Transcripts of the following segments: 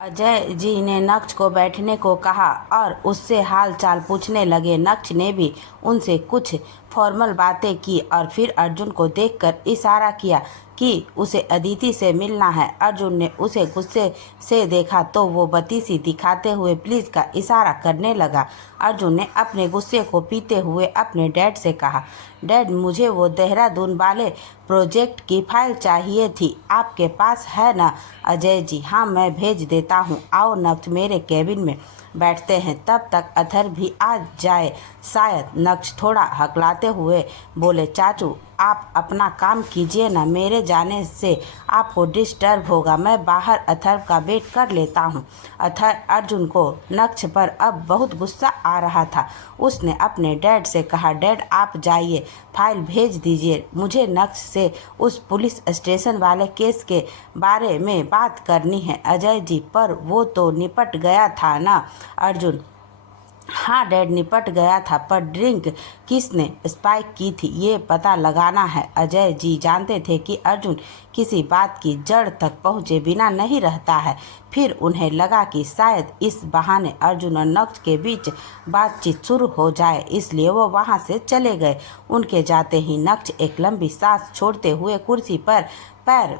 अजय जी ने नक्श को बैठने को कहा और उससे हाल चाल पूछने लगे। नक्श ने भी उनसे कुछ फॉर्मल बातें की और फिर अर्जुन को देखकर इशारा किया कि उसे अदिति से मिलना है। अर्जुन ने उसे गुस्से से देखा तो वो बत्तीसी दिखाते हुए प्लीज का इशारा करने लगा। अर्जुन ने अपने गुस्से को पीते हुए अपने डैड से कहा, डैड मुझे वो देहरादून वाले प्रोजेक्ट की फाइल चाहिए थी, आपके पास है ना? अजय जी, हाँ मैं भेज देता हूँ, आओ नक्श मेरे केबिन में बैठते हैं, तब तक अथर भी आ जाए शायद। नक्श थोड़ा हकलाते हुए बोले, चाचू आप अपना काम कीजिए ना, मेरे जाने से आपको डिस्टर्ब होगा, मैं बाहर अथर का वेट कर लेता हूँ। अथर अर्जुन को नक्श पर अब बहुत गुस्सा आ रहा था। उसने अपने डैड से कहा, डैड आप जाइए, फाइल भेज दीजिए, मुझे नक्श से उस पुलिस स्टेशन वाले केस के बारे में बात करनी है। अजय जी, पर वो तो निपट गया था ना? अर्जुन, हाँ डैड निपट गया था, पर ड्रिंक किसने स्पाइक की थी ये पता लगाना है। अजय जी जानते थे कि अर्जुन किसी बात की जड़ तक पहुँचे बिना नहीं रहता है। फिर उन्हें लगा कि शायद इस बहाने अर्जुन और नक्श के बीच बातचीत शुरू हो जाए, इसलिए वो वहाँ से चले गए। उनके जाते ही नक्श एक लंबी सांस छोड़ते हुए कुर्सी पर पैर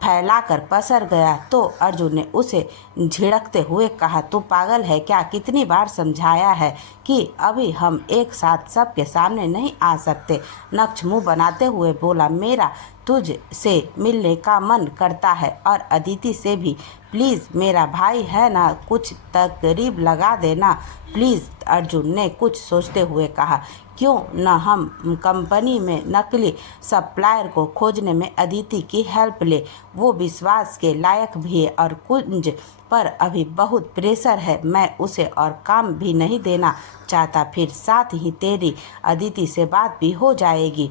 फैलाकर पसर गया तो अर्जुन ने उसे झिड़कते हुए कहा, तू पागल है क्या? कितनी बार समझाया है कि अभी हम एक साथ सबके सामने नहीं आ सकते। नक्श मुंह बनाते हुए बोला, मेरा तुझ से मिलने का मन करता है और अदिति से भी, प्लीज़ मेरा भाई है ना, कुछ तकरीब लगा देना प्लीज़। अर्जुन ने कुछ सोचते हुए कहा, क्यों न हम कंपनी में नकली सप्लायर को खोजने में अदिति की हेल्प ले, वो विश्वास के लायक भी है और कुंज पर अभी बहुत प्रेशर है, मैं उसे और काम भी नहीं देना चाहता, फिर साथ ही तेरी अदिति से बात भी हो जाएगी।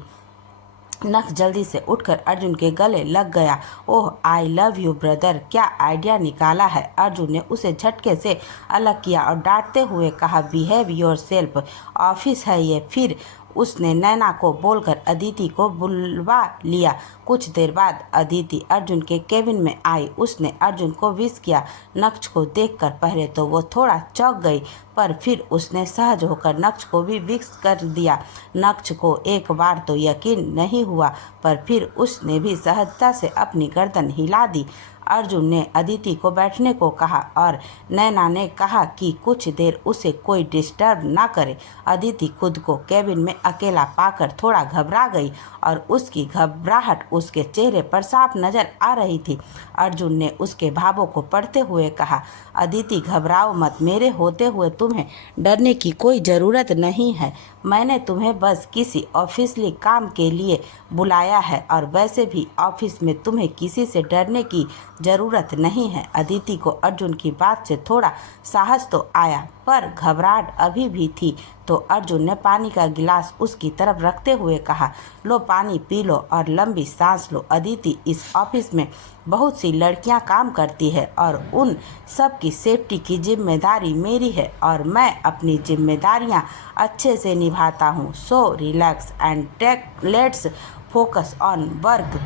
नक्श जल्दी से उठकर अर्जुन के गले लग गया। ओह आई लव यू ब्रदर, क्या आइडिया निकाला है। अर्जुन ने उसे झटके से अलग किया और डांटते हुए कहा, बिहेव योर सेल्फ, ऑफिस है ये। फिर उसने नैना को बोलकर अदिति को बुलवा लिया। कुछ देर बाद अदिति अर्जुन के केबिन में आई। उसने अर्जुन को विश किया। नक्श को देखकर पहले तो वो थोड़ा चौंक गई, पर फिर उसने सहज होकर नक्श को भी विश कर दिया। नक्श को एक बार तो यकीन नहीं हुआ, पर फिर उसने भी सहजता से अपनी गर्दन हिला दी। अर्जुन ने अदिति को बैठने को कहा और नैना ने कहा कि कुछ देर उसे कोई डिस्टर्ब ना करे। अदिति खुद को केबिन में अकेला पाकर थोड़ा घबरा गई और उसकी घबराहट उसके चेहरे पर साफ नजर आ रही थी। अर्जुन ने उसके भावों को पढ़ते हुए कहा, अदिति घबराओ मत, मेरे होते हुए तुम्हें डरने की कोई ज़रूरत नहीं है, मैंने तुम्हें बस किसी ऑफिशियली काम के लिए बुलाया है और वैसे भी ऑफिस में तुम्हें किसी से डरने की ज़रूरत नहीं है। अदिति को अर्जुन की बात से थोड़ा साहस तो आया, पर घबराहट अभी भी थी, तो अर्जुन ने पानी का गिलास उसकी तरफ रखते हुए कहा, लो पानी पी लो और लंबी सांस लो। अदिति, इस ऑफिस में बहुत सी लड़कियां काम करती है और उन सब की सेफ्टी की जिम्मेदारी मेरी है और मैं अपनी जिम्मेदारियां अच्छे से निभाता हूँ। So relax and take let's focus on work.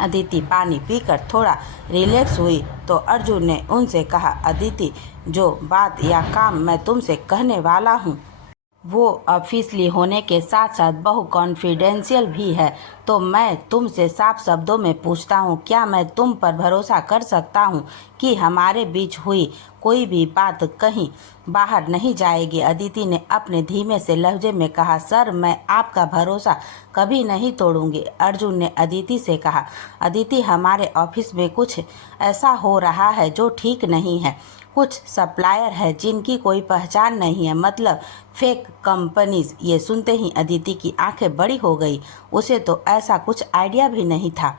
Aditi पानी पीकर थोड़ा रिलैक्स हुई तो अर्जुन ने उनसे कहा, अदिति जो बात या काम मैं तुमसे कहने वाला हूँ वो ऑफिशियली होने के साथ साथ बहुत कॉन्फिडेंशियल भी है, तो मैं तुमसे साफ शब्दों में पूछता हूँ, क्या मैं तुम पर भरोसा कर सकता हूँ कि हमारे बीच हुई कोई भी बात कहीं बाहर नहीं जाएगी? अदिति ने अपने धीमे से लहजे में कहा, सर मैं आपका भरोसा कभी नहीं तोड़ूंगी। अर्जुन ने अदिति से कहा, अदिति हमारे ऑफिस में कुछ ऐसा हो रहा है जो ठीक नहीं है, कुछ सप्लायर है जिनकी कोई पहचान नहीं है, मतलब फेक कंपनीज। ये सुनते ही अदिति की आंखें बड़ी हो गई। उसे तो ऐसा कुछ आइडिया भी नहीं था।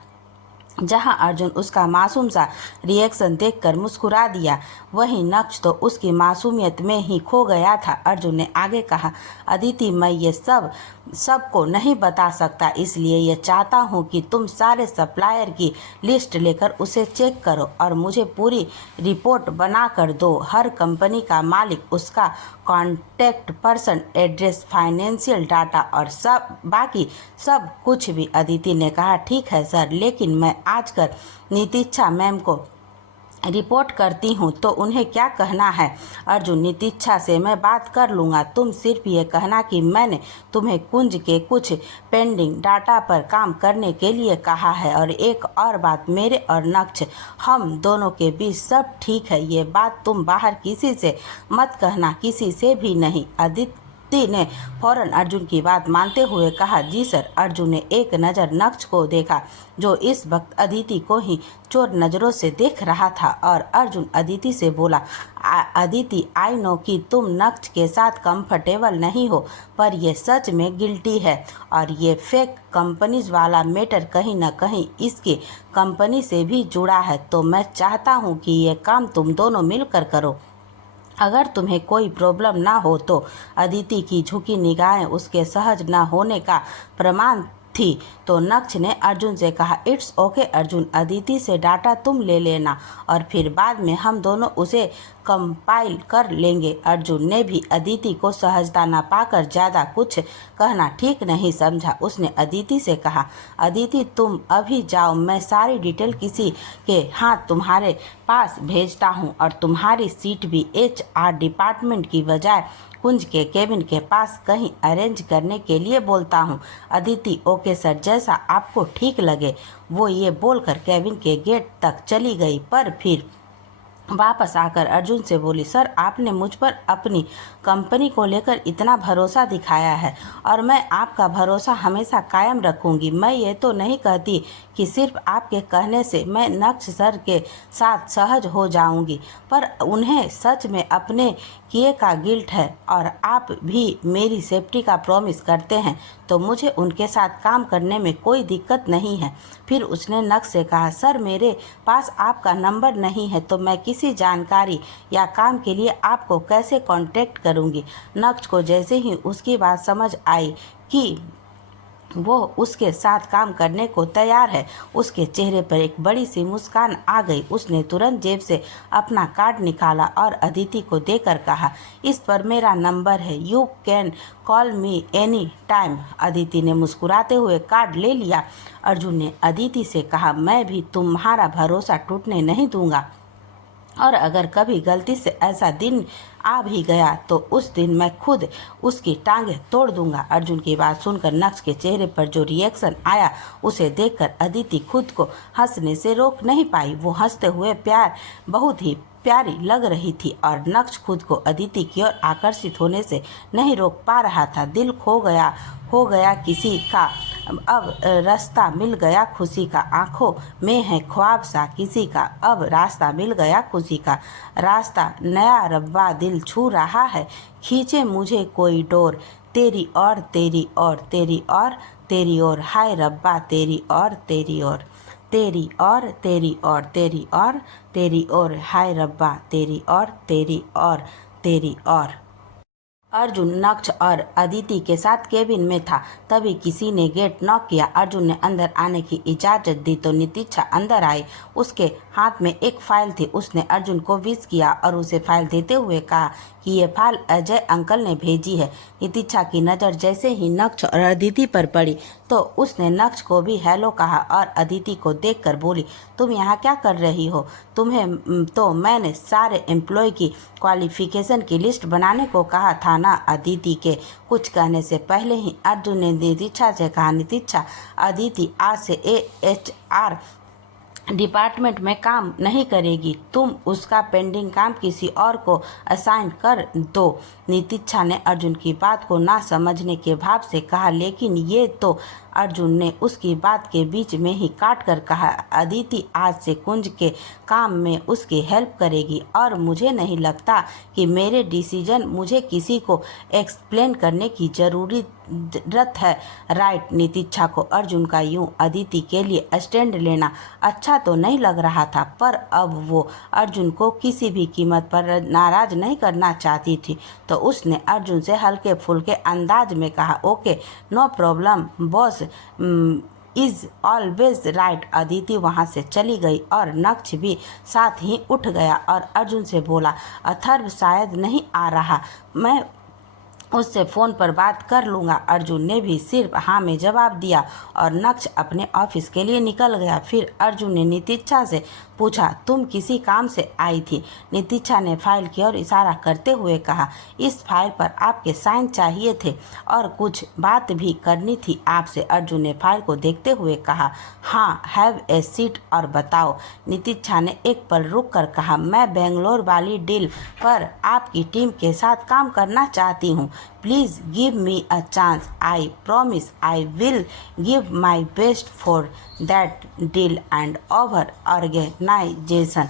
जहां अर्जुन उसका मासूम सा रिएक्शन देखकर मुस्कुरा दिया, वहीं नक्श तो उसकी मासूमियत में ही खो गया था। अर्जुन ने आगे कहा, अदिति मैं ये सबको नहीं बता सकता, इसलिए ये चाहता हूँ कि तुम सारे सप्लायर की लिस्ट लेकर उसे चेक करो और मुझे पूरी रिपोर्ट बना कर दो। हर कंपनी का मालिक, उसका contact person, address, financial data और सब बाकी सब कुछ भी। अदिति ने कहा, ठीक है सर, लेकिन मैं आजकल नीतिशा मैम को रिपोर्ट करती हूँ तो उन्हें क्या कहना है। अर्जुन, नितिच्छा से मैं बात कर लूँगा, तुम सिर्फ ये कहना कि मैंने तुम्हें कुंज के कुछ पेंडिंग डाटा पर काम करने के लिए कहा है। और एक और बात, मेरे और नक्ष हम दोनों के बीच सब ठीक है, ये बात तुम बाहर किसी से मत कहना, किसी से भी नहीं। आदित्य ने फौरन अर्जुन की बात मानते हुए कहा, जी सर। अर्जुन ने एक नज़र नक्ष को देखा जो इस वक्त अदिति को ही चोर नज़रों से देख रहा था, और अर्जुन अदिति से बोला, अदिति, आई नो कि तुम नक्ष के साथ कंफर्टेबल नहीं हो, पर यह सच में गिल्टी है, और ये फेक कंपनीज वाला मैटर कहीं ना कहीं इसकी कंपनी से भी जुड़ा है। तो मैं चाहता हूँ कि ये काम तुम दोनों मिलकर करो, अगर तुम्हें कोई प्रॉब्लम ना हो तो। अदिति की झुकी निगाहें उसके सहज न होने का प्रमाण थी, तो नक्ष ने अर्जुन से कहा, इट्स ओके अर्जुन, अदिति से डाटा तुम ले लेना और फिर बाद में हम दोनों उसे कंपाइल कर लेंगे। अर्जुन ने भी अदिति को सहजता न पाकर ज़्यादा कुछ कहना ठीक नहीं समझा। उसने अदिति से कहा, अदिति तुम अभी जाओ, मैं सारी डिटेल किसी के हाथ तुम्हारे पास भेजता हूँ, और तुम्हारी सीट भी HR डिपार्टमेंट की बजाय कुंज के केबिन के पास कहीं अरेंज करने के लिए बोलता हूँ। अदिति, ओके सर, जैसा आपको ठीक लगे। वो ये बोलकर केबिन के गेट तक चली गई, पर फिर वापस आकर अर्जुन से बोली, सर आपने मुझ पर अपनी कंपनी को लेकर इतना भरोसा दिखाया है और मैं आपका भरोसा हमेशा कायम रखूंगी। मैं ये तो नहीं कहती कि सिर्फ आपके कहने से मैं नक्ष सर के साथ सहज हो जाऊंगी, पर उन्हें सच में अपने किए का गिल्ट है और आप भी मेरी सेफ्टी का प्रॉमिस करते हैं तो मुझे उनके साथ काम करने में कोई दिक्कत नहीं है। फिर उसने नक्ष से कहा, सर मेरे पास आपका नंबर नहीं है तो मैं किसी जानकारी या काम के लिए आपको कैसे कांटेक्ट करूंगी। नक्ष को जैसे ही उसकी बात समझ आई कि वो उसके साथ काम करने को तैयार है, उसके चेहरे पर एक बड़ी सी मुस्कान आ गई। उसने तुरंत जेब से अपना कार्ड निकाला और अदिति को देकर कहा, इस पर मेरा नंबर है, you can call me any time. Aditi ने मुस्कुराते हुए कार्ड ले लिया। अर्जुन ने अदिति से कहा, मैं भी तुम्हारा भरोसा टूटने नहीं दूंगा, और अगर कभी गलती से ऐसा दिन आ भी गया तो उस दिन मैं खुद उसकी टांगें तोड़ दूंगा। अर्जुन की बात सुनकर नक्ष के चेहरे पर जो रिएक्शन आया उसे देखकर अदिति खुद को हंसने से रोक नहीं पाई। वो हंसते हुए बहुत ही प्यारी लग रही थी और नक्ष खुद को अदिति की ओर आकर्षित होने से नहीं रोक पा रहा था। दिल हो गया किसी का, अब रास्ता मिल गया खुशी का, आंखों में है ख्वाब सा किसी का, अब रास्ता मिल गया खुशी का, रास्ता नया रब्बा दिल छू रहा है, खींचे मुझे कोई डोर, तेरी और तेरी और तेरी और तेरी और, हाय रब्बा तेरी और तेरी और तेरी और तेरी और तेरी और तेरी और, हाय रब्बा तेरी और तेरी और तेरी और। अर्जुन नक्ष और अदिति के साथ केबिन में था, तभी किसी ने गेट नॉक किया। अर्जुन ने अंदर आने की इजाज़त दी तो नितिच्छा अंदर आई। उसके हाथ में एक फाइल थी। उसने अर्जुन को विश किया और उसे फाइल देते हुए कहा कि ये फाइल अजय अंकल ने भेजी है। नितिच्छा की नज़र जैसे ही नक्ष और अदिति पर पड़ी तो उसने नक्ष को भी हेलो कहा और अदिति को देखकर बोली, तुम यहाँ क्या कर रही हो? तुम्हें तो मैंने सारे एम्प्लॉय की क्वालिफिकेशन की लिस्ट बनाने को कहा था ना। अदिति के कुछ कहने से पहले ही अर्जुन ने नितिच्छा से कहा, नितिच्छा, अदिति आज से HR डिपार्टमेंट में काम नहीं करेगी, तुम उसका पेंडिंग काम किसी और को असाइन कर दो। नितिच्छा ने अर्जुन की बात को ना समझने के भाव से कहा, लेकिन ये तो। अर्जुन ने उसकी बात के बीच में ही काट कर कहा, अदिति आज से कुंज के काम में उसकी हेल्प करेगी और मुझे नहीं लगता कि मेरे डिसीजन मुझे किसी को एक्सप्लेन करने की ज़रूरत है, राइट। नितिच्छा को अर्जुन का यूं अदिति के लिए स्टैंड लेना अच्छा तो नहीं लग रहा था, पर अब वो अर्जुन को किसी भी कीमत पर नाराज़ नहीं करना चाहती थी, तो उसने अर्जुन से हल्के फुल्के अंदाज में कहा, okay no problem boss, is always right. Aditi वहाँ से चली गई और नक्ष भी साथ ही उठ गया और अर्जुन से बोला, अथर्व शायद नहीं आ रहा, मैं उससे फ़ोन पर बात कर लूँगा। अर्जुन ने भी सिर्फ हाँ में जवाब दिया और नक्श अपने ऑफिस के लिए निकल गया। फिर अर्जुन ने नितिच्छा से पूछा, तुम किसी काम से आई थी? नितिच्छा ने फाइल की ओर इशारा करते हुए कहा, इस फाइल पर आपके साइन चाहिए थे और कुछ बात भी करनी थी आपसे। अर्जुन ने फाइल को देखते हुए कहा, हाँ, हैव ए सीट और बताओ। नितिच्छा ने एक पल रुक कर कहा, मैं बेंगलोर वाली डील पर आपकी टीम के साथ काम करना चाहती हूँ। Please give me a chance. I promise I will give my best for that deal and over organization.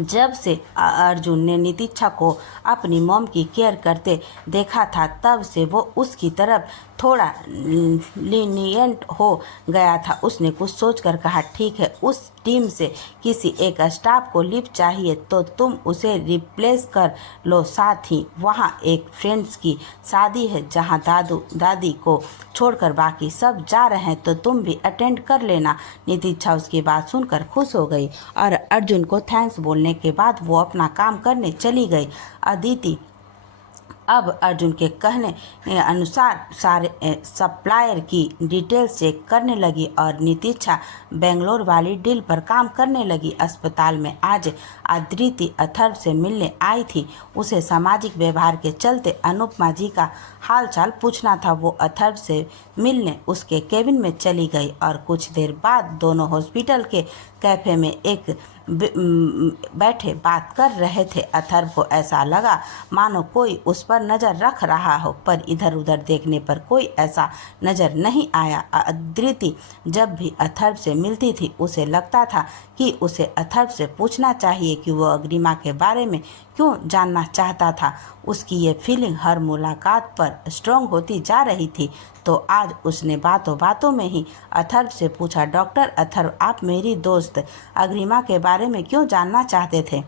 जब से अर्जुन ने नितिच्छा को अपनी मॉम की केयर करते देखा था, तब से वो उसकी तरफ थोड़ा लीनियंट हो गया था। उसने कुछ सोचकर कहा, ठीक है, उस टीम से किसी एक स्टाफ को लिफ्ट चाहिए तो तुम उसे रिप्लेस कर लो। साथ ही वहाँ एक फ्रेंड्स की शादी है जहाँ दादू दादी को छोड़कर बाकी सब जा रहे हैं, तो तुम भी अटेंड कर लेना। नितिच्छा उसकी बात सुनकर खुश हो गई और अर्जुन को थैंक्स बोलने के बाद वो अपना काम करने चली गई। अदिति अब अर्जुन के कहने अनुसार सारे सप्लायर की डिटेल्स चेक करने लगी और नितिच्छा बेंगलोर वाली डील पर काम करने लगी। अस्पताल में आज अदिति अथर्व से मिलने आई थी। उसे सामाजिक व्यवहार के चलते अनुपमा जी का हालचाल पूछना था। वो अथर्व से मिलने उसके केबिन में चली गई और कुछ देर बाद दोनों हॉस्पिटल के कैफे में एक बैठे बात कर रहे थे। अथर्व को ऐसा लगा मानो कोई उस पर नज़र रख रहा हो, पर इधर उधर देखने पर कोई ऐसा नज़र नहीं आया। अदिति जब भी अथर्व से मिलती थी उसे लगता था कि उसे अथर्व से पूछना चाहिए कि वो अग्रिमा के बारे में क्यों जानना चाहता था। उसकी ये फीलिंग हर मुलाकात पर स्ट्रॉन्ग होती जा रही थी। तो आज उसने बातों बातों में ही अथर्व से पूछा, डॉक्टर अथर्व, आप मेरी दोस्त अग्रिमा के बारे में क्यों जानना चाहते थे?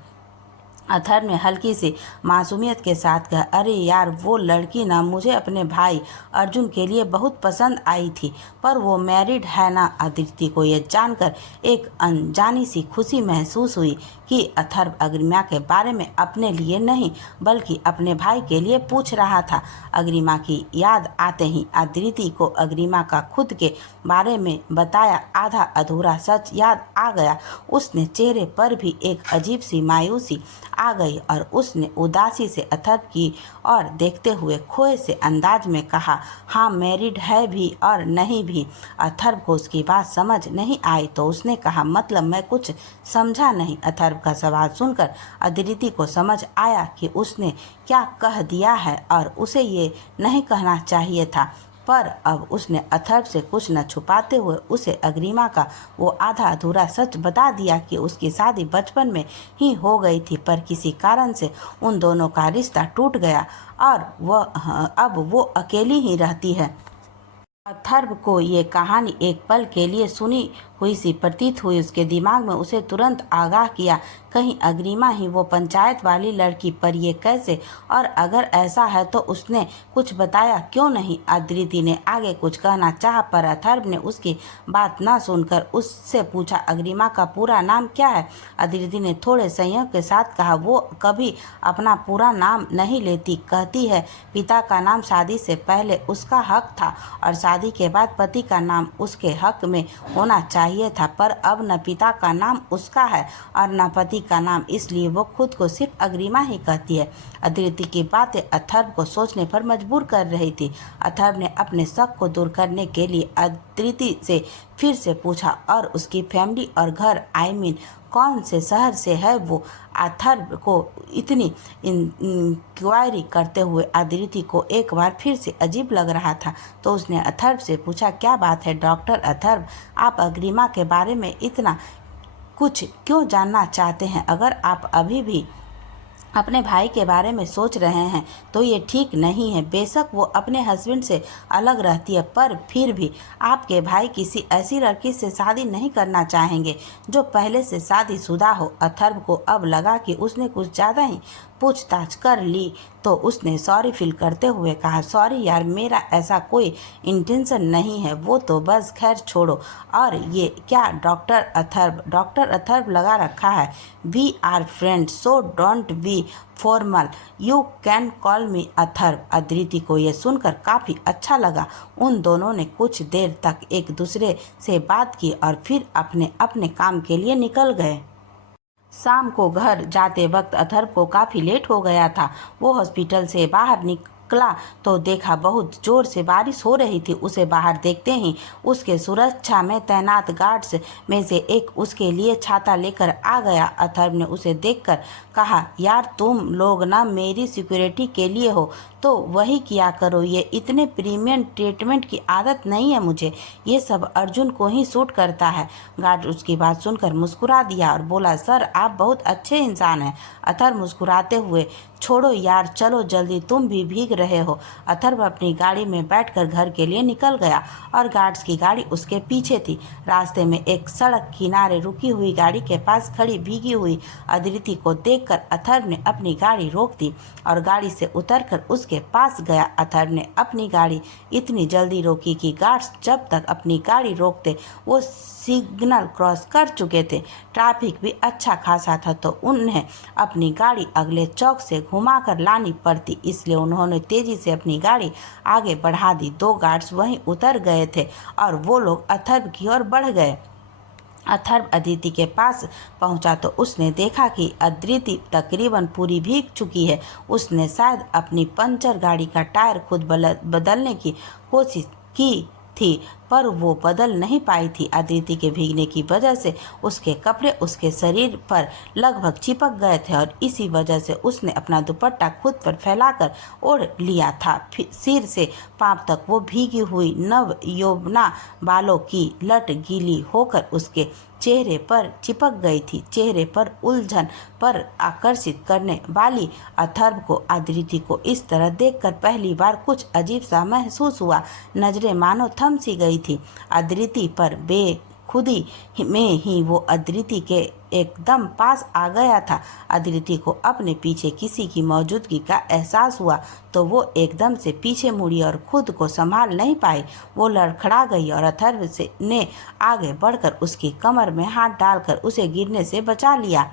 अथर्व ने हल्की सी मासूमियत के साथ कहा, अरे यार, वो लड़की ना मुझे अपने भाई अर्जुन के लिए बहुत पसंद आई थी, पर वो मैरिड है ना। अदिति को ये जानकर एक अनजानी सी खुशी महसूस हुई कि अथर्व अग्रिमा के बारे में अपने लिए नहीं बल्कि अपने भाई के लिए पूछ रहा था। अग्रिमा की याद आते ही अदिति को अग्रिमा का खुद के बारे में बताया आधा अधूरा सच याद आ गया। उसने चेहरे पर भी एक अजीब सी मायूसी आ गई और उसने उदासी से अथर्व की ओर देखते हुए खोए से अंदाज में कहा, हाँ, मैरिड है भी और नहीं भी। अथर्व को उसकी बात समझ नहीं आई तो उसने कहा, मतलब मैं कुछ समझा नहीं। अथर्व का सवाल सुनकर अदिति को समझ आया कि उसने क्या कह दिया है और उसे ये नहीं कहना चाहिए था, पर अब उसने अथर्व से कुछ न छुपाते हुए उसे अग्रिमा का वो आधा अधूरा सच बता दिया कि उसकी शादी बचपन में ही हो गई थी, पर किसी कारण से उन दोनों का रिश्ता टूट गया और अब वो अकेली ही रहती है। अथर्व को ये कहानी एक पल के लिए सुनी हुई सी प्रतीत हुई। उसके दिमाग में उसे तुरंत आगाह किया, कहीं अग्रिमा ही वो पंचायत वाली लड़की, पर ये कैसे? और अगर ऐसा है तो उसने कुछ बताया क्यों नहीं? अदिति ने आगे कुछ कहना चाहा, पर अथर्व ने उसकी बात न सुनकर उससे पूछा, अग्रिमा का पूरा नाम क्या है? अदिति ने थोड़े संयोग के साथ कहा, वो कभी अपना पूरा नाम नहीं लेती, कहती है पिता का नाम शादी से पहले उसका हक था और शादी के बाद पति का नाम उसके हक में होना चाहिए था, पर अब न पिता का नाम उसका है और न पति का नाम, इसलिए वो खुद को सिर्फ अग्रिमा ही कहती है। अदिति की बातें अथर्व को सोचने पर मजबूर कर रही थी। अथर्व ने अपने शक को दूर करने के लिए अदिति से फिर से पूछा, और उसकी फैमिली और घर, आई मीन कौन से शहर से है वो? अथर्व को इतनी इंक्वायरी करते हुए अदिति को एक बार फिर से अजीब लग रहा था, तो उसने अथर्व से पूछा, क्या बात है डॉक्टर अथर्व, आप अग्रिमा के बारे में इतना कुछ क्यों जानना चाहते हैं? अगर आप अभी भी अपने भाई के बारे में सोच रहे हैं तो ये ठीक नहीं है। बेशक वो अपने हस्बैंड से अलग रहती है, पर फिर भी आपके भाई किसी ऐसी लड़की से शादी नहीं करना चाहेंगे जो पहले से शादीशुदा हो। अथर्व को अब लगा कि उसने कुछ ज़्यादा ही पूछताछ कर ली, तो उसने सॉरी फील करते हुए कहा, सॉरी यार, मेरा ऐसा कोई इंटेंशन नहीं है, वो तो बस खैर छोड़ो। और ये क्या डॉक्टर अथर्व लगा रखा है? We are friends, so don't be formal, you can call me Atharv. Aditi को यह सुनकर काफ़ी अच्छा लगा। उन दोनों ने कुछ देर तक एक दूसरे से बात की और फिर अपने अपने काम के लिए निकल गए। शाम को घर जाते वक्त अथर्व को काफ़ी लेट हो गया था। वो हॉस्पिटल से बाहर निकला तो देखा बहुत जोर से बारिश हो रही थी। उसे बाहर देखते ही उसके सुरक्षा में तैनात गार्ड्स में से एक उसके लिए छाता लेकर आ गया। अथर्व ने उसे देखकर कहा, यार तुम लोग ना मेरी सिक्योरिटी के लिए हो तो वही किया करो, ये इतने प्रीमियम ट्रीटमेंट की आदत नहीं है मुझे, ये सब अर्जुन को ही सूट करता है। गार्ड उसकी बात सुनकर मुस्कुरा दिया और बोला, सर आप बहुत अच्छे इंसान हैं। अथर्व मुस्कुराते हुए, छोड़ो यार चलो जल्दी, तुम भी भीग रहे हो। अथर्व अपनी गाड़ी में बैठकर घर के लिए निकल गया और गार्ड्स की गाड़ी उसके पीछे थी। रास्ते में एक सड़क किनारे रुकी हुई गाड़ी के पास खड़ी भीगी हुई अदिति को देखकर अथर्व ने अपनी गाड़ी रोक दी और गाड़ी से उतरकर उसके पास गया। अथर्व ने अपनी गाड़ी इतनी जल्दी रोकी कि गार्ड्स जब तक अपनी गाड़ी रोकते वो सिग्नल क्रॉस कर चुके थे। ट्रैफिक भी अच्छा खासा था तो उन्हें अपनी गाड़ी अगले चौक से घुमाकर लानी पड़ती, इसलिए उन्होंने तेजी से अपनी गाड़ी आगे बढ़ा दी। दो गार्ड्स वहीं उतर गए थे और वो लोग अथर्व की ओर बढ़ गए। अथर्व अदिति के पास पहुंचा तो उसने देखा कि अदिति तकरीबन पूरी भीग चुकी है। उसने शायद अपनी पंचर गाड़ी का टायर खुद बदलने की कोशिश की थी पर वो बदल नहीं पाई थी। अदिति के भीगने की वजह से उसके कपड़े उसके शरीर पर लगभग चिपक गए थे और इसी वजह से उसने अपना दुपट्टा खुद पर फैलाकर ओढ़ लिया था। सिर से पांव तक वो भीगी हुई नव यौवना बालों की लट गीली होकर उसके चेहरे पर चिपक गई थी। चेहरे पर उलझन पर आकर्षित करने वाली अथर्व को अदिति को इस तरह देखकर पहली बार कुछ अजीब सा महसूस हुआ। नजरें मानो थम सी गई थी अदिति पर। बेखुदी में ही वो अदिति के एकदम पास आ गया था। अदिति को अपने पीछे किसी की मौजूदगी का एहसास हुआ तो वो एकदम से पीछे मुड़ी और खुद को संभाल नहीं पाई। वो लड़खड़ा गई और अथर्व ने आगे बढ़कर उसकी कमर में हाथ डालकर उसे गिरने से बचा लिया,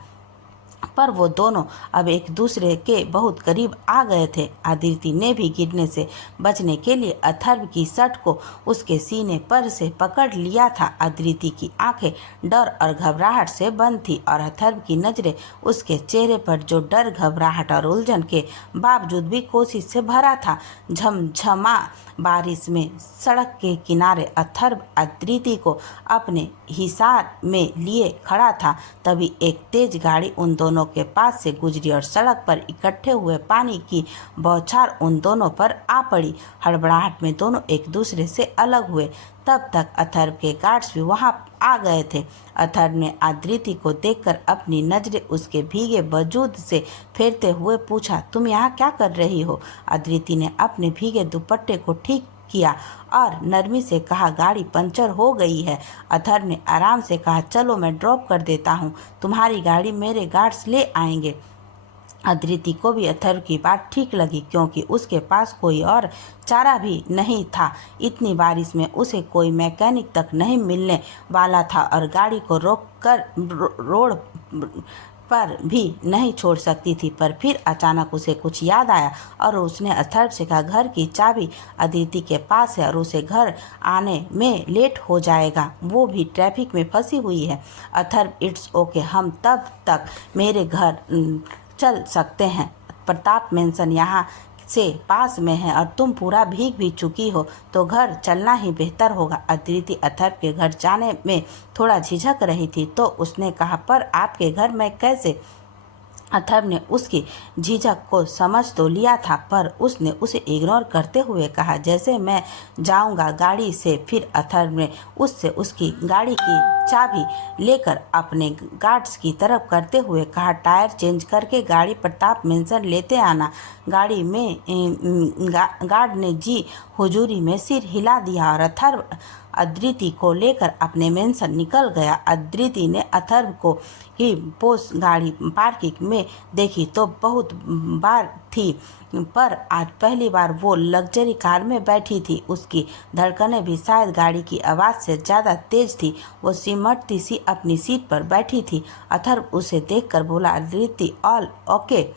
पर वो दोनों अब एक दूसरे के बहुत करीब आ गए थे। अदिति ने भी गिरने से बचने के लिए अथर्व की शर्ट को उसके सीने पर से पकड़ लिया था। अदिति की आंखें डर और घबराहट से बंद थी और अथर्व की नजरें उसके चेहरे पर जो डर, घबराहट और उलझन के बावजूद भी कोशिश से भरा था। झमझमा बारिश में सड़क के किनारे अथर्व अदिति को अपने हिसार में लिए खड़ा था। तभी एक तेज गाड़ी उन दोनों के पास से गुजरी और सड़क पर इकट्ठे हुए पानी की बौछार उन दोनों पर आ पड़ी। हड़बड़ाहट में दोनों एक दूसरे से अलग हुए। तब तक अथर्व के गार्ड्स भी वहां आ गए थे। अथर्व ने अदिति को देखकर अपनी नजरें उसके भीगे वजूद से फेरते हुए पूछा, तुम यहाँ क्या कर रही हो? अदिति ने अपने भीगे दुपट्टे को ठीक किया और नरमी से कहा, गाड़ी पंचर हो गई है। अथर्व ने आराम से कहा, चलो मैं ड्रॉप कर देता हूँ, तुम्हारी गाड़ी मेरे गार्ड्स ले आएंगे। अदिति को भी अथर्व की बात ठीक लगी क्योंकि उसके पास कोई और चारा भी नहीं था। इतनी बारिश में उसे कोई मैकेनिक तक नहीं मिलने वाला था और गाड़ी को रोक कर रोड पर भी नहीं छोड़ सकती थी। पर फिर अचानक उसे कुछ याद आया और उसने अथर्व से कहा, घर की चाबी अदिति के पास है और उसे घर आने में लेट हो जाएगा, वो भी ट्रैफिक में फंसी हुई है। अथर्व, इट्स ओके, हम तब तक मेरे घर चल सकते हैं। प्रताप मेंशन यहाँ से पास में है और तुम पूरा भीग भी चुकी हो तो घर चलना ही बेहतर होगा। अदिति अथर्व के घर जाने में थोड़ा झिझक रही थी तो उसने कहा, पर आपके घर में कैसे? अथर्व ने उसकी झिझक को समझ तो लिया था पर उसने उसे इग्नोर करते हुए कहा, जैसे मैं जाऊंगा गाड़ी से। फिर अथर्व ने उससे उसकी गाड़ी की चाबी लेकर अपने गार्ड्स की तरफ करते हुए कहा, टायर चेंज करके गाड़ी प्रताप मेंशन लेते आना। गाड़ी में गार्ड ने जी हुजूरी में सिर हिला दिया और अथर्व अदिति को लेकर अपने मेंशन निकल गया। अदिति ने अथर्व को ही पोस गाड़ी पार्किंग में देखी तो बहुत बार थी पर आज पहली बार वो लग्जरी कार में बैठी थी। उसकी धड़कनें भी शायद गाड़ी की आवाज़ से ज़्यादा तेज थी। वो सिमटती सी अपनी सीट पर बैठी थी। अथर्व उसे देखकर बोला, अदिति ऑल ओके?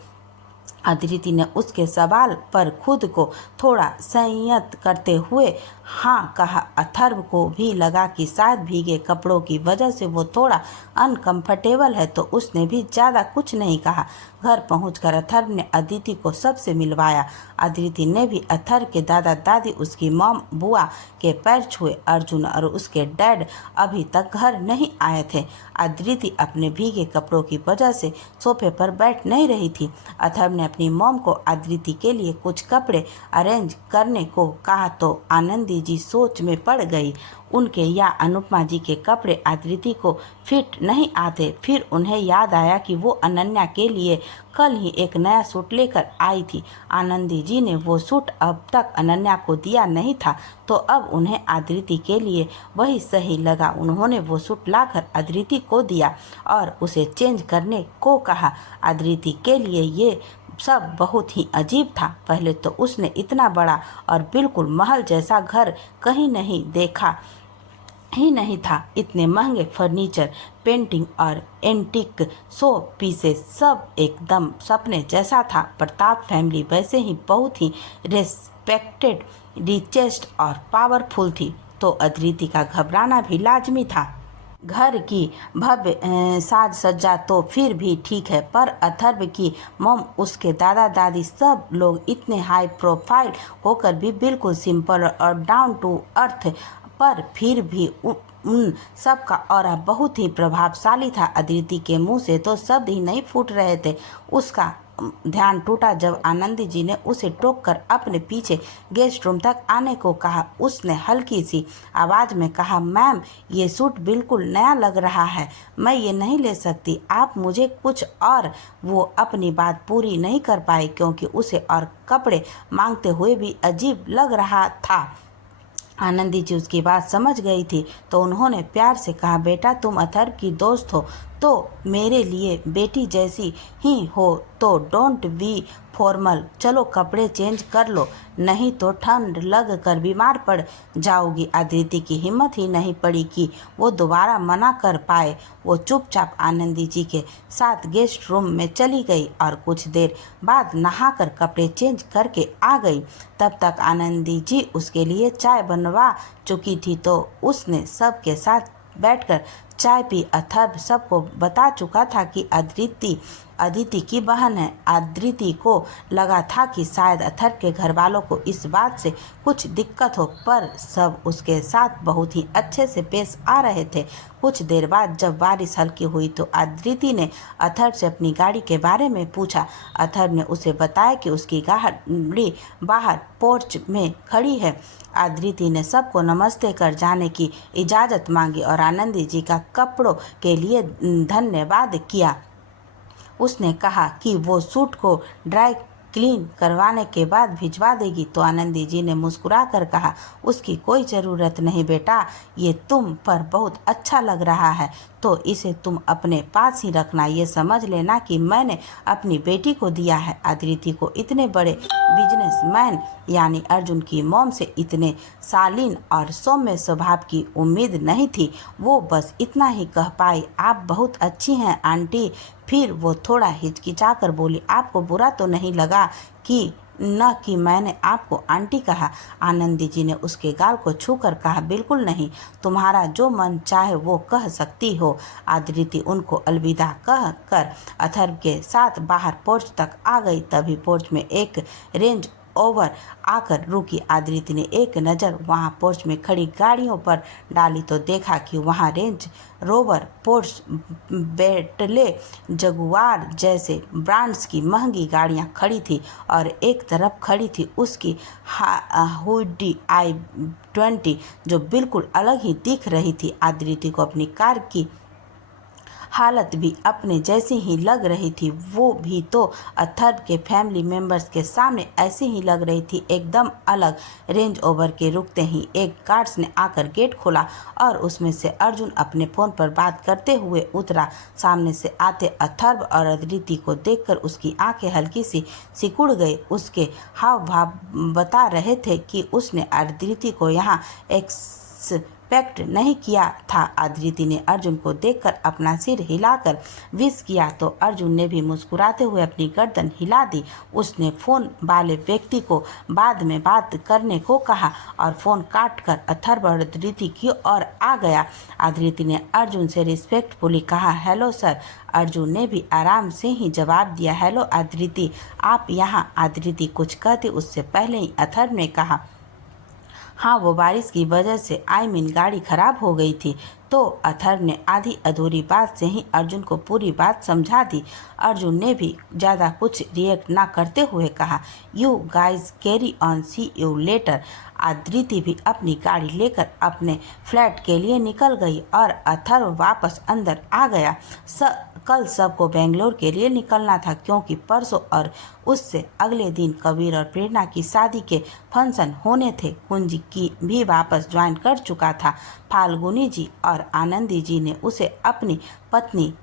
अदिति ने उसके सवाल पर खुद को थोड़ा संयत करते हुए हाँ कहा। अथर्व को भी लगा कि शायद भीगे कपड़ों की वजह से वो थोड़ा अनकंफर्टेबल है, तो उसने भी ज़्यादा कुछ नहीं कहा। घर पहुंचकर अथर्व ने अदिति को सबसे मिलवाया। अदिति ने भी अथर्व के दादा दादी, उसकी मॉम, बुआ के पैर छुए। अर्जुन और उसके डैड अभी तक घर नहीं आए थे। अदिति अपने भीगे कपड़ों की वजह से सोफे पर बैठ नहीं रही थी। अथर्व ने अपनी मॉम को अदिति के लिए कुछ कपड़े अरेंज करने को कहा तो आनंदी जी सोच में पड़ गई। उनके या अनुपमा जी के कपड़े अदिति को फिट नहीं आते। फिर उन्हें याद आया कि वो अनन्या के लिए कल ही एक नया सूट लेकर आई थी। आनंदी जी ने वो सूट अब तक अनन्या को दिया नहीं था, तो अब उन्हें अदिति के लिए वही सही लगा। उन्होंने वो सूट लाकर अदिति को दिया और उसे चेंज करने को कहा। अदिति के लिए ये सब बहुत ही अजीब था। पहले तो उसने इतना बड़ा और बिल्कुल महल जैसा घर कहीं नहीं देखा ही नहीं था। इतने महंगे फर्नीचर, पेंटिंग और एंटीक शो पीसेस सब एकदम सपने जैसा था। प्रताप फैमिली वैसे ही बहुत ही रेस्पेक्टेड, रिचेस्ट और पावरफुल थी, तो अदिति का घबराना भी लाजमी था। घर की भव्य साज सज्जा तो फिर भी ठीक है, पर अथर्व की मॉम, उसके दादा दादी सब लोग इतने हाई प्रोफाइल होकर भी बिल्कुल सिंपल और डाउन टू अर्थ, पर फिर भी उन सब का ऑरा बहुत ही प्रभावशाली था। अदिति के मुंह से तो शब्द ही नहीं फूट रहे थे। उसका ध्यान टूटा जब आनंदी जी ने उसे टोककर अपने पीछे गेस्ट रूम तक आने को कहा। उसने हल्की सी आवाज़ में कहा, मैम ये सूट बिल्कुल नया लग रहा है, मैं ये नहीं ले सकती, आप मुझे कुछ और। वो अपनी बात पूरी नहीं कर पाई क्योंकि उसे और कपड़े मांगते हुए भी अजीब लग रहा था। आनंदी जी उसकी बात समझ गई थी, तो उन्होंने प्यार से कहा, बेटा तुम अथर्व की दोस्त हो तो मेरे लिए बेटी जैसी ही हो, तो डोंट बी फॉर्मल। चलो कपड़े चेंज कर लो, नहीं तो ठंड लग कर बीमार पड़ जाओगी। अदिति की हिम्मत ही नहीं पड़ी कि वो दोबारा मना कर पाए। वो चुपचाप आनंदी जी के साथ गेस्ट रूम में चली गई और कुछ देर बाद नहाकर कपड़े चेंज करके आ गई। तब तक आनंदी जी उसके लिए चाय बनवा चुकी थी, तो उसने सबके साथ बैठकर चाय पी। अथर्व सबको बता चुका था कि अदिति की बहन है। अदिति को लगा था कि शायद अथर्व के घर वालों को इस बात से कुछ दिक्कत हो, पर सब उसके साथ बहुत ही अच्छे से पेश आ रहे थे। कुछ देर बाद जब बारिश हल्की हुई तो अदिति ने अथर्व से अपनी गाड़ी के बारे में पूछा। अथर्व ने उसे बताया कि उसकी गाड़ी बाहर पोर्च में खड़ी है। अदिति ने सबको नमस्ते कर जाने की इजाज़त मांगी और आनंदी जी का कपड़ों के लिए धन्यवाद किया। उसने कहा कि वो सूट को ड्राई क्लीन करवाने के बाद भिजवा देगी, तो आनंदी जी ने मुस्कुरा कर कहा, उसकी कोई ज़रूरत नहीं बेटा, ये तुम पर बहुत अच्छा लग रहा है तो इसे तुम अपने पास ही रखना। ये समझ लेना कि मैंने अपनी बेटी को दिया है। अदिति को इतने बड़े बिजनेसमैन यानी अर्जुन की मॉम से इतने शालीन और सौम्य स्वभाव की उम्मीद नहीं थी। वो बस इतना ही कह पाई, आप बहुत अच्छी हैं आंटी। फिर वो थोड़ा हिचकिचाकर बोली, आपको बुरा तो नहीं लगा कि न कि मैंने आपको आंटी कहा? आनंदी जी ने उसके गाल को छूकर कहा, बिल्कुल नहीं, तुम्हारा जो मन चाहे वो कह सकती हो। अदिति उनको अलविदा कह कर अथर्व के साथ बाहर पोर्च तक आ गई। तभी पोर्च में एक रेंज ओवर आकर रुकी। अदिति ने एक नज़र वहां पोर्च में खड़ी गाड़ियों पर डाली तो देखा कि वहां range rover, Porsche, Bentley, Jaguar जैसे ब्रांड्स की महंगी गाड़ियां खड़ी थी और एक तरफ खड़ी थी उसकी हुडी i20 जो बिल्कुल अलग ही दिख रही थी। अदिति को अपनी कार की हालत भी अपने जैसी ही लग रही थी। वो भी तो अथर्व के फैमिली मेंबर्स के सामने ऐसी ही लग रही थी, एकदम अलग। रेंज ओवर के रुकते ही एक गार्ड्स ने आकर गेट खोला और उसमें से अर्जुन अपने फ़ोन पर बात करते हुए उतरा। सामने से आते अथर्व और अदिति को देखकर उसकी आंखें हल्की सी सिकुड़ गई। उसके हाव भाव बता रहे थे कि उसने अदिति को यहाँ एक्सपेक्ट नहीं किया था। अदिति ने अर्जुन को देखकर अपना सिर हिलाकर विश किया तो अर्जुन ने भी मुस्कुराते हुए अपनी गर्दन हिला दी। उसने फोन वाले व्यक्ति को बाद में बात करने को कहा और फोन काट कर अथर्व और अदिति की ओर आ गया। अदिति ने अर्जुन से रिस्पेक्टफुली कहा, हेलो सर। अर्जुन ने भी आराम से ही जवाब दिया, हेलो अदिति, आप यहाँ। अदिति कुछ कहती उससे पहले ही अथर्व ने कहा, हाँ वो बारिश की वजह से गाड़ी खराब हो गई थी। तो अथर्व ने आधी अधूरी बात से ही अर्जुन को पूरी बात समझा दी। अर्जुन ने भी ज़्यादा कुछ रिएक्ट ना करते हुए कहा, you guys carry on, see you later. Aditi भी अपनी गाड़ी लेकर अपने फ्लैट के लिए निकल गई और अथर्व वापस अंदर आ गया। कल सबको बेंगलोर के लिए निकलना था क्योंकि परसों और उससे अगले दिन कबीर और प्रेरणा की शादी के फंक्शन होने थे। कुंजी की भी वापस ज्वाइन कर चुका था। फाल्गुनी जी और आनंदी जी ने उसे अपनी पत्नी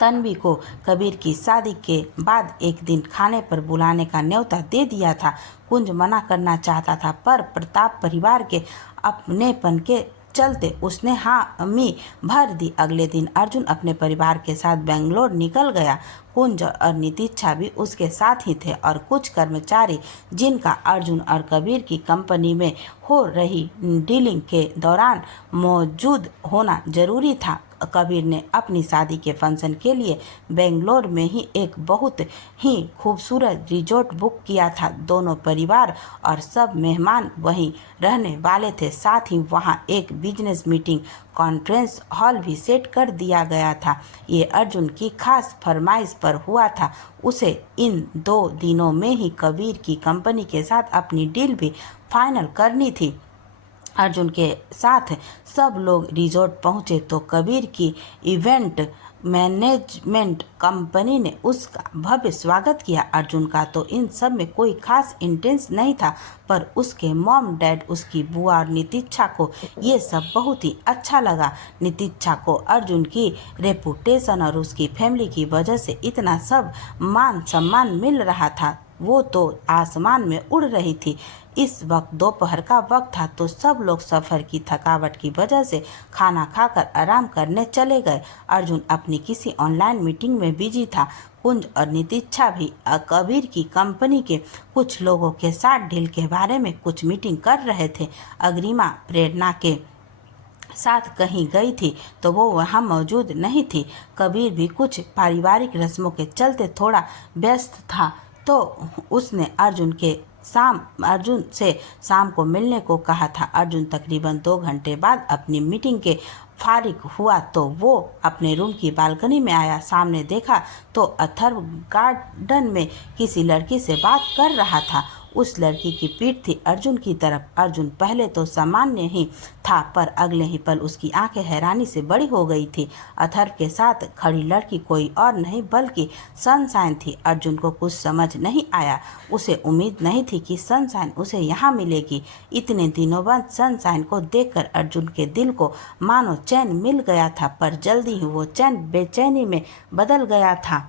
तन्वी को कबीर की शादी के बाद एक दिन खाने पर बुलाने का न्योता दे दिया था। कुंज मना करना चाहता था पर प्रताप परिवार के अपनेपन के चलते उसने हामी भर दी। अगले दिन अर्जुन अपने परिवार के साथ बेंगलोर निकल गया। कुंज और नितिक्षा भी उसके साथ ही थे और कुछ कर्मचारी जिनका अर्जुन और कबीर की कंपनी में हो रही डीलिंग के दौरान मौजूद होना जरूरी था। कबीर ने अपनी शादी के फंक्शन के लिए बेंगलोर में ही एक बहुत ही खूबसूरत रिजॉर्ट बुक किया था। दोनों परिवार और सब मेहमान वहीं रहने वाले थे। साथ ही वहां एक बिजनेस मीटिंग कॉन्फ्रेंस हॉल भी सेट कर दिया गया था। ये अर्जुन की खास फरमाइश पर हुआ था। उसे इन 2 दिनों में ही कबीर की कंपनी के साथ अपनी डील भी फाइनल करनी थी। अर्जुन के साथ सब लोग रिजॉर्ट पहुंचे तो कबीर की इवेंट मैनेजमेंट कंपनी ने उसका भव्य स्वागत किया। अर्जुन का तो इन सब में कोई खास इंटेंस नहीं था पर उसके मॉम डैड, उसकी बुआ और नितिक्षा को ये सब बहुत ही अच्छा लगा। नितिक्षा को अर्जुन की रेपुटेशन और उसकी फैमिली की वजह से इतना सब मान सम्मान मिल रहा था, वो तो आसमान में उड़ रही थी। इस वक्त दोपहर का वक्त था तो सब लोग सफ़र की थकावट की वजह से खाना खाकर आराम करने चले गए। अर्जुन अपनी किसी ऑनलाइन मीटिंग में बिजी था। कुंज और नितिक्षा भी कबीर की कंपनी के कुछ लोगों के साथ डील के बारे में कुछ मीटिंग कर रहे थे। अग्रिमा प्रेरणा के साथ कहीं गई थी तो वो वहाँ मौजूद नहीं थी। कबीर भी कुछ पारिवारिक रस्मों के चलते थोड़ा व्यस्त था तो उसने अर्जुन से शाम को मिलने को कहा था। अर्जुन तकरीबन 2 घंटे बाद अपनी मीटिंग के फारिग हुआ तो वो अपने रूम की बालकनी में आया। सामने देखा तो अथर्व गार्डन में किसी लड़की से बात कर रहा था। उस लड़की की पीठ थी अर्जुन की तरफ। अर्जुन पहले तो सामान्य ही था पर अगले ही पल उसकी आंखें हैरानी से बड़ी हो गई थी। अथर्व के साथ खड़ी लड़की कोई और नहीं बल्कि सनशाइन थी। अर्जुन को कुछ समझ नहीं आया। उसे उम्मीद नहीं थी कि सनशाइन उसे यहाँ मिलेगी। इतने दिनों बाद सनशाइन को देखकर अर्जुन के दिल को मानो चैन मिल गया था पर जल्दी ही वो चैन बेचैनी में बदल गया था।